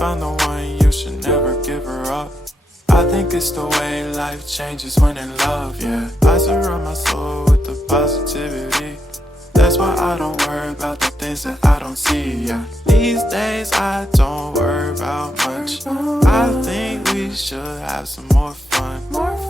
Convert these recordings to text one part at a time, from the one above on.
found the one, you should never give her up. I think it's the way life changes when in love, yeah. I surround my soul with the positivity. That's why I don't worry about the things that I don't see, yeah. These days I don't worry about much. I think we should have some more fun.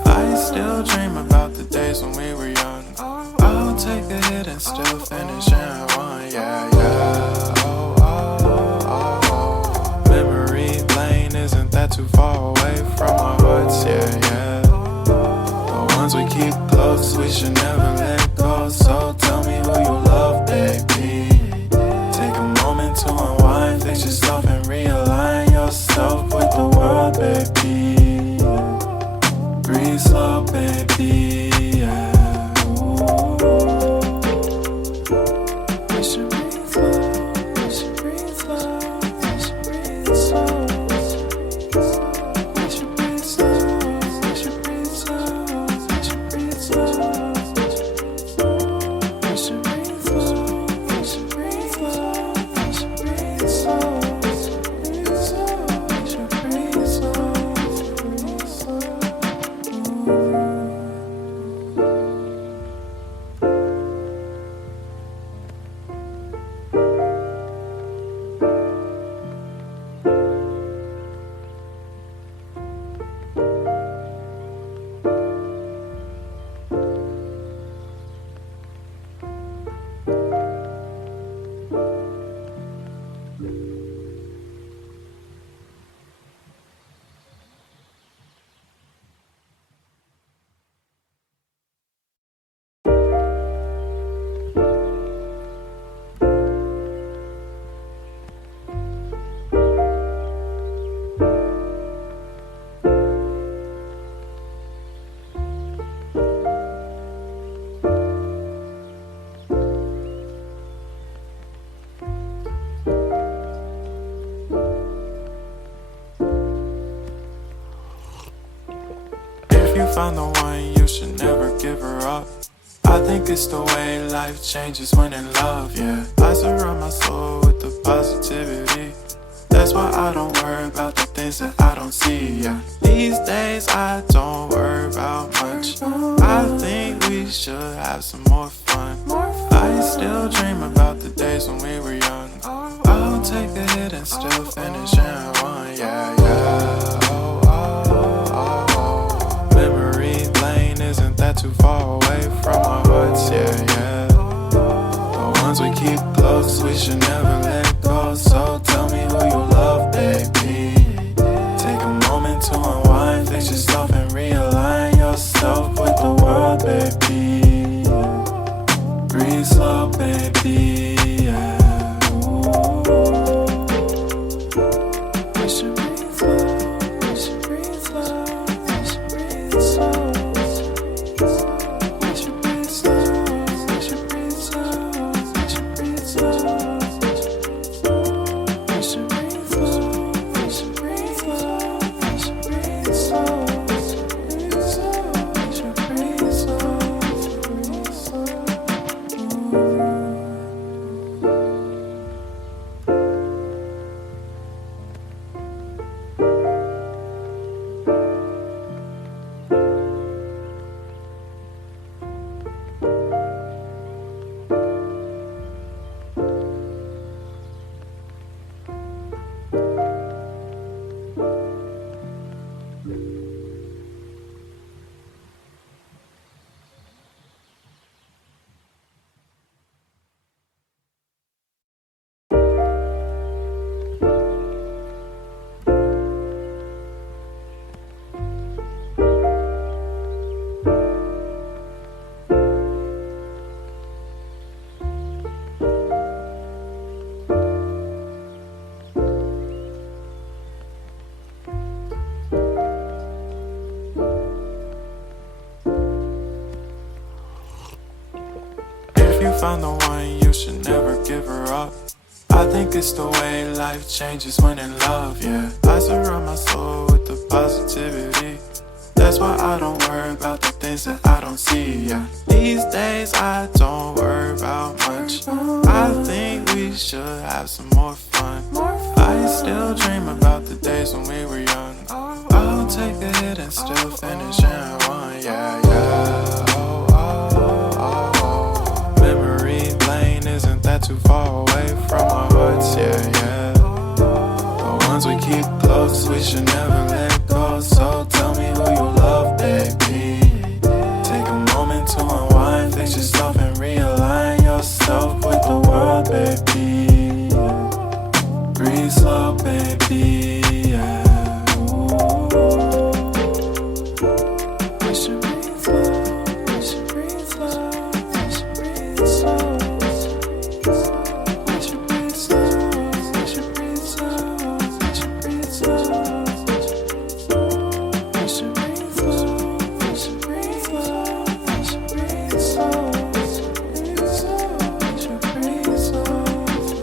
I still dream about the days when we were young. I'll take a hit and still finish in one, yeah, yeah. Oh, oh, oh, oh. Memory lane isn't that too far away from our hearts, yeah, yeah. The ones we keep close, we should never let go. So tell me who you love, baby. Take a moment to unwind, fix yourself and realign yourself with the world, baby. Breathe slow, baby, yeah. We should breathe slow, we should breathe slow, we should breathe slow. We should breathe slow, we should breathe slow, we should breathe slow. We should breathe slow, we should breathe slow, we should breathe slow. We should breathe slow, breathe slow. If you found the one, you should never give her up. I think it's the way life changes when in love, yeah. I surround my soul with the positivity. That's why I don't worry about the things that I don't see, yeah. These days I don't worry about much. I think we should have some more fun. I still dream about the days when we were young. I'll take a hit and still finish in one, yeah, yeah. Oh, oh, oh, oh. Memory lane isn't that too far away from our hearts, yeah, yeah. The ones we keep close, we should never let go. So tell me who you love, baby. Take a moment to unwind, fix yourself and realign yourself with the world, baby. Breathe slow, baby, yeah. We should breathe slow, we should breathe slow, we should breathe slow. We should breathe slow, we should breathe slow, we should breathe slow. We should breathe slow, we should breathe slow, we should breathe slow. We should breathe slow, breathe slow. If you found the one, you should never give her up. I think it's the way life changes when in love, yeah. I surround my soul with the positivity. That's why I don't worry about the things that I don't see, yeah. These days I don't worry about much. I think we should have some more fun. I still dream about the days when we were young. I'll take a hit and still finish in one. Yeah, yeah. Oh, oh, oh, oh. Memory lane, isn't that too far away from our hearts? Yeah, yeah. The ones we keep close, we should never let go. So tell me who you love, baby. Take a moment to unwind, fix yourself and realign yourself with the world, baby. Breathe slow, baby, yeah. Ooh. We should breathe slow, we should breathe slow, we should breathe slow. We should breathe slow, we should breathe slow, we should breathe slow. We should breathe slow, we should breathe slow, we should breathe slow. We should breathe slow,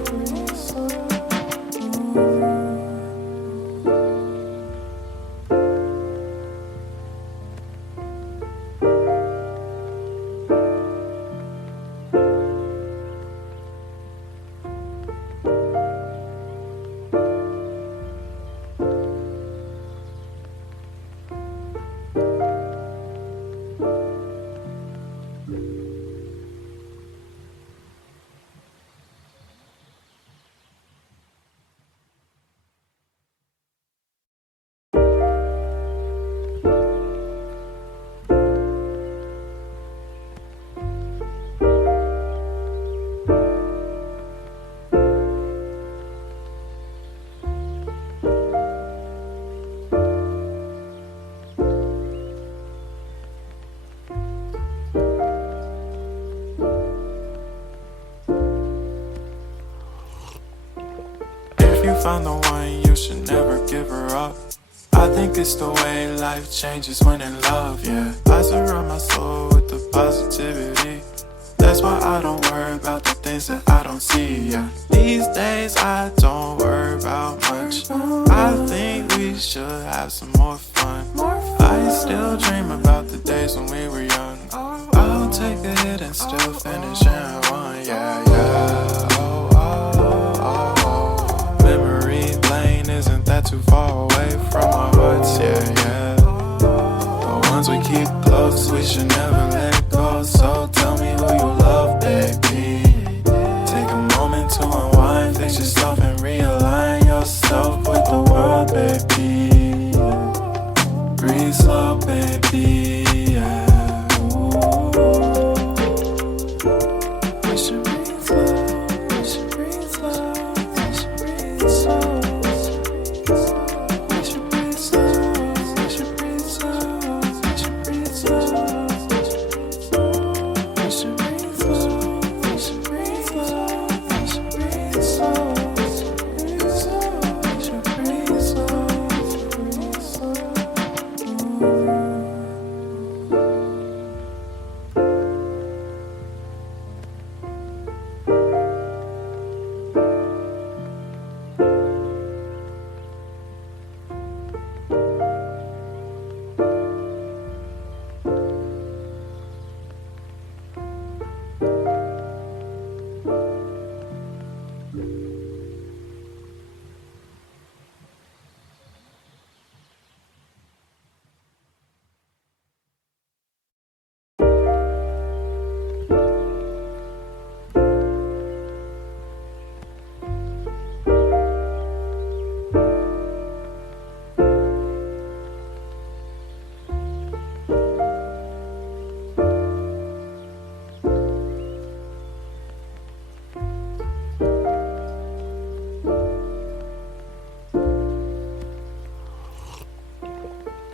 breathe slow. If you find the one, you should never give her up. I think it's the way life changes when in love, yeah. I surround my soul with the positivity. That's why I don't worry about the things that I don't see, yeah. These days I don't worry about much. I think we should have some more fun. I still dream about the days when we were young. I'll take a hit and still finish in one, yeah, yeah. Oh, oh, oh, oh. Memory lane, isn't that too far away from our hearts? Yeah, yeah. The ones we keep close, we should never let go. So tell me who you love, baby. Take a moment to unwind, fix yourself and realign yourself with the world, baby. Breathe slow, baby, yeah. Ooh. We should breathe slow, we should breathe slow, we should breathe slow. We should breathe slow, we should breathe slow, we should breathe slow. We should breathe slow, we should breathe slow, we should breathe slow. We should breathe slow, breathe slow.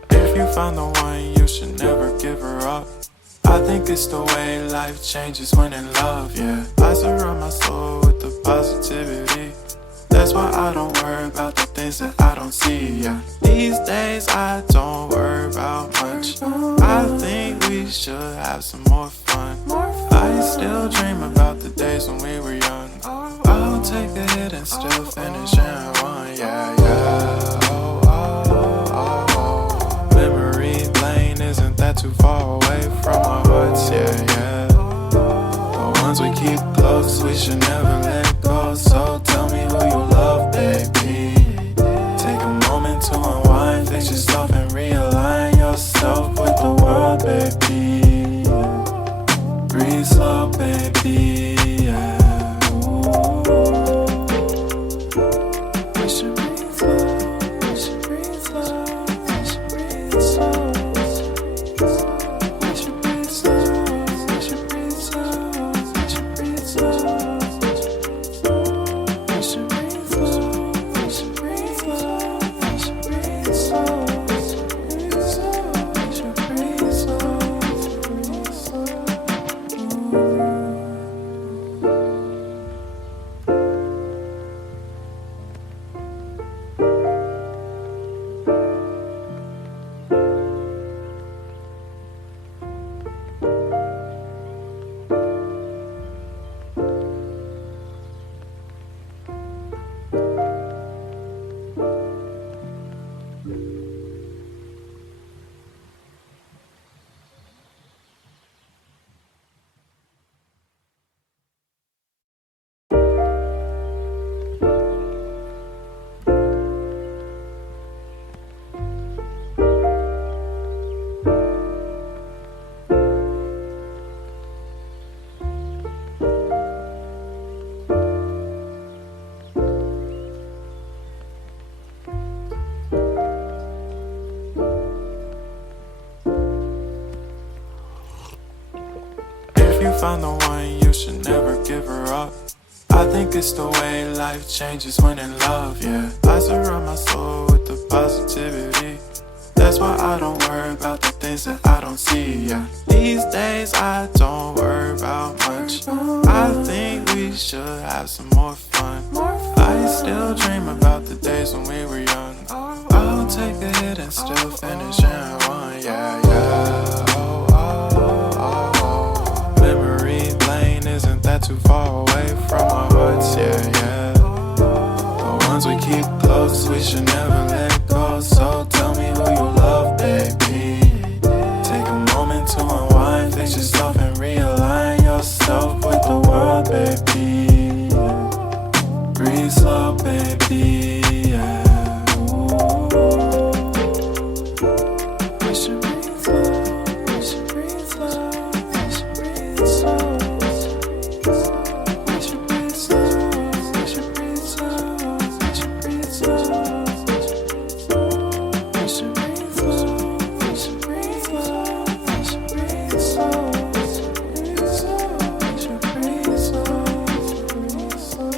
If you find the one, you should never give her up. I think it's the way life changes when in love, yeah. I surround my soul with the positivity. That's why I don't worry about the things that I don't see, yeah. These days I don't worry about much. I think we should have some more fun. I still dream about the days when we were young. I'll take a hit and still finish in one, yeah, yeah. Oh, oh, oh, oh. Memory lane, isn't that too far away from our hearts? Yeah, yeah. The ones we keep close, we should never let go. So tell me who you love, baby. found the one, you should never give her up. I think it's the way life changes when in love, yeah. I surround my soul with the positivity. That's why I don't worry about the things that I don't see, yeah. These days I don't worry about much. I think we should have some more fun. I still dream about the days when we were young. I'll take a hit and still finish in one, yeah, yeah. Oh, oh, oh, oh. Memory lane isn't that too far away from our hearts, yeah, yeah. The ones we keep close, we should never let go. So tell me who you love, baby. Take a moment to unwind, fix yourself and realign yourself with the world, baby. Breathe slow, baby, yeah. We should breathe slow, we should breathe slow, we should breathe slow. We should breathe slow, we should breathe slow, we should breathe slow. We should breathe slow, we should breathe slow, we should breathe slow, we should breathe slow, we should breathe slow, breathe slow.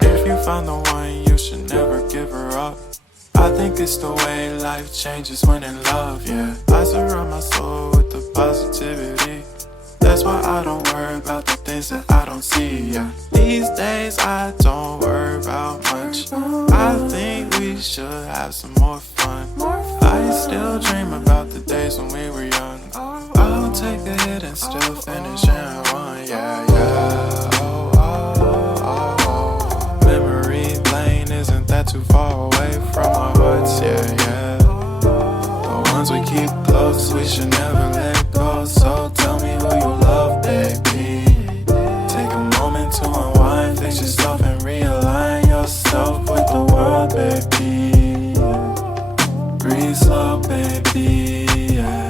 If you found the one, you should never give her up. I think it's the way life changes when in love, yeah. I surround my soul with the positivity. That's why I don't worry about the things that I don't see, yeah. These days I don't worry about much. I think we should have some more fun. I still dream about the days when we were young. I'll take a hit and still finish in one, yeah, yeah. Oh, oh, oh, oh. Memory lane isn't that too far away from our hearts, yeah, yeah. The ones we keep close, we should never let go. So tell me who you love, baby. Take a moment to unwind, fix yourself and realign yourself with the world, baby. Breathe slow, baby, yeah.